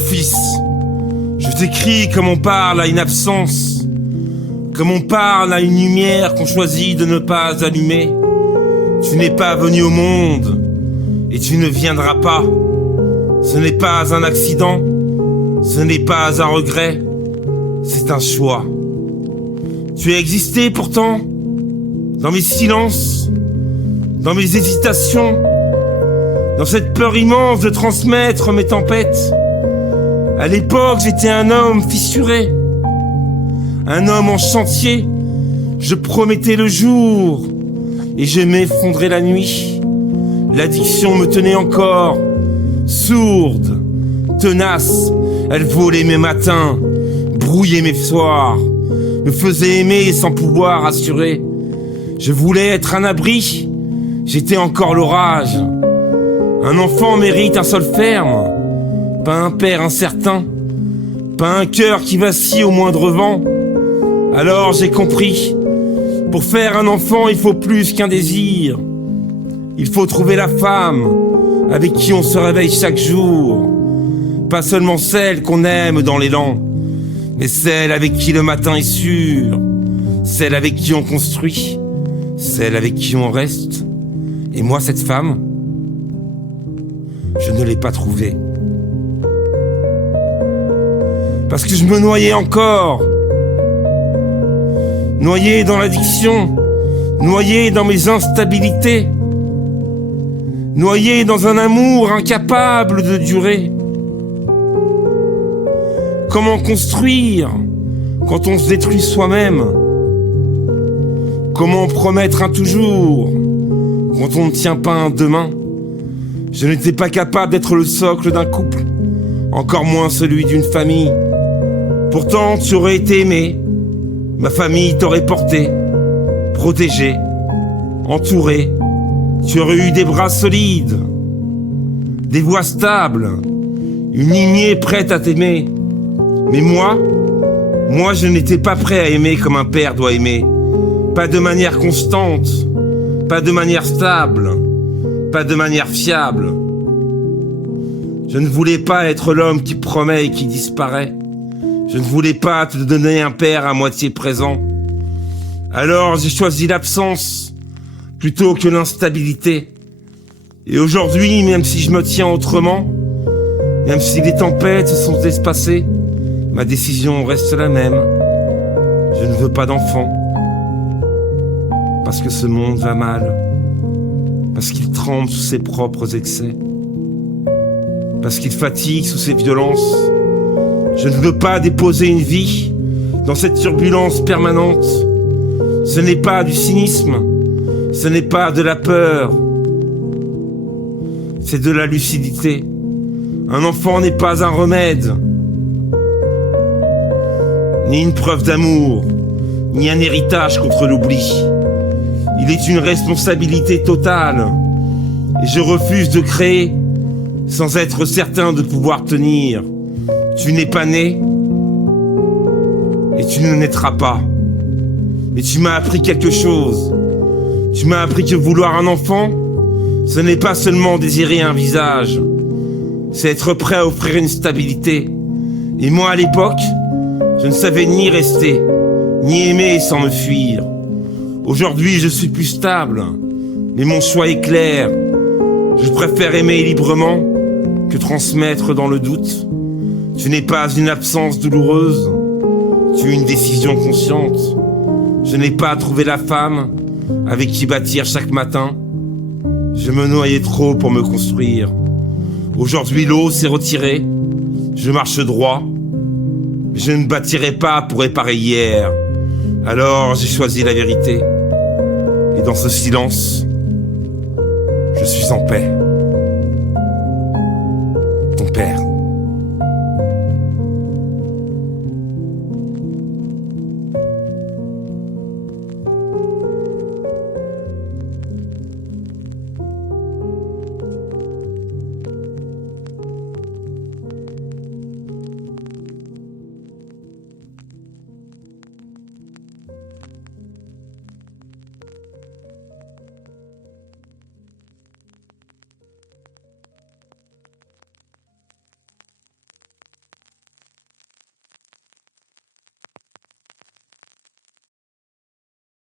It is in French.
fils, je t'écris comme on parle à une absence, comme on parle à une lumière qu'on choisit de ne pas allumer. Tu n'es pas venu au monde, et tu ne viendras pas. Ce n'est pas un accident, ce n'est pas un regret, c'est un choix. Tu as existé pourtant, dans mes silences, dans mes hésitations, dans cette peur immense de transmettre mes tempêtes. À l'époque, j'étais un homme fissuré, un homme en chantier. Je promettais le jour et je m'effondrais la nuit. L'addiction me tenait encore, sourde, tenace. Elle volait mes matins, brouillait mes soirs, me faisait aimer sans pouvoir assurer. Je voulais être un abri, j'étais encore l'orage. Un enfant mérite un sol ferme, pas un père incertain, pas un cœur qui vacille au moindre vent. Alors j'ai compris, pour faire un enfant il faut plus qu'un désir. Il faut trouver la femme avec qui on se réveille chaque jour. Pas seulement celle qu'on aime dans l'élan, mais celle avec qui le matin est sûr, celle avec qui on construit, celle avec qui on reste. Et moi, cette femme, je ne l'ai pas trouvée. Parce que je me noyais encore. Noyé dans l'addiction, noyé dans mes instabilités, noyé dans un amour incapable de durer. Comment construire quand on se détruit soi-même? Comment promettre un toujours quand on ne tient pas un demain? Je n'étais pas capable d'être le socle d'un couple, encore moins celui d'une famille. Pourtant, tu aurais été aimé, ma famille t'aurait porté, protégé, entouré. Tu aurais eu des bras solides, des voix stables, une lignée prête à t'aimer. Mais moi, je n'étais pas prêt à aimer comme un père doit aimer. Pas de manière constante, pas de manière stable, pas de manière fiable. Je ne voulais pas être l'homme qui promet et qui disparaît. Je ne voulais pas te donner un père à moitié présent. Alors j'ai choisi l'absence plutôt que l'instabilité. Et aujourd'hui, même si je me tiens autrement, même si les tempêtes se sont espacées, ma décision reste la même. Je ne veux pas d'enfant. Parce que ce monde va mal. Parce qu'il tremble sous ses propres excès. Parce qu'il fatigue sous ses violences. Je ne veux pas déposer une vie dans cette turbulence permanente. Ce n'est pas du cynisme. Ce n'est pas de la peur. C'est de la lucidité. Un enfant n'est pas un remède, ni une preuve d'amour, ni un héritage contre l'oubli. Il est une responsabilité totale. Et je refuse de créer sans être certain de pouvoir tenir. Tu n'es pas né et tu ne naîtras pas. Mais tu m'as appris quelque chose. Tu m'as appris que vouloir un enfant, ce n'est pas seulement désirer un visage. C'est être prêt à offrir une stabilité. Et moi, à l'époque, je ne savais ni rester, ni aimer sans me fuir. Aujourd'hui, je suis plus stable, mais mon choix est clair. Je préfère aimer librement que transmettre dans le doute. Tu n'es pas une absence douloureuse, tu es une décision consciente. Je n'ai pas trouvé la femme avec qui bâtir chaque matin. Je me noyais trop pour me construire. Aujourd'hui, l'eau s'est retirée. Je marche droit. Mais je ne bâtirai pas pour réparer hier. Alors, j'ai choisi la vérité. Et dans ce silence, je suis en paix. Ton père.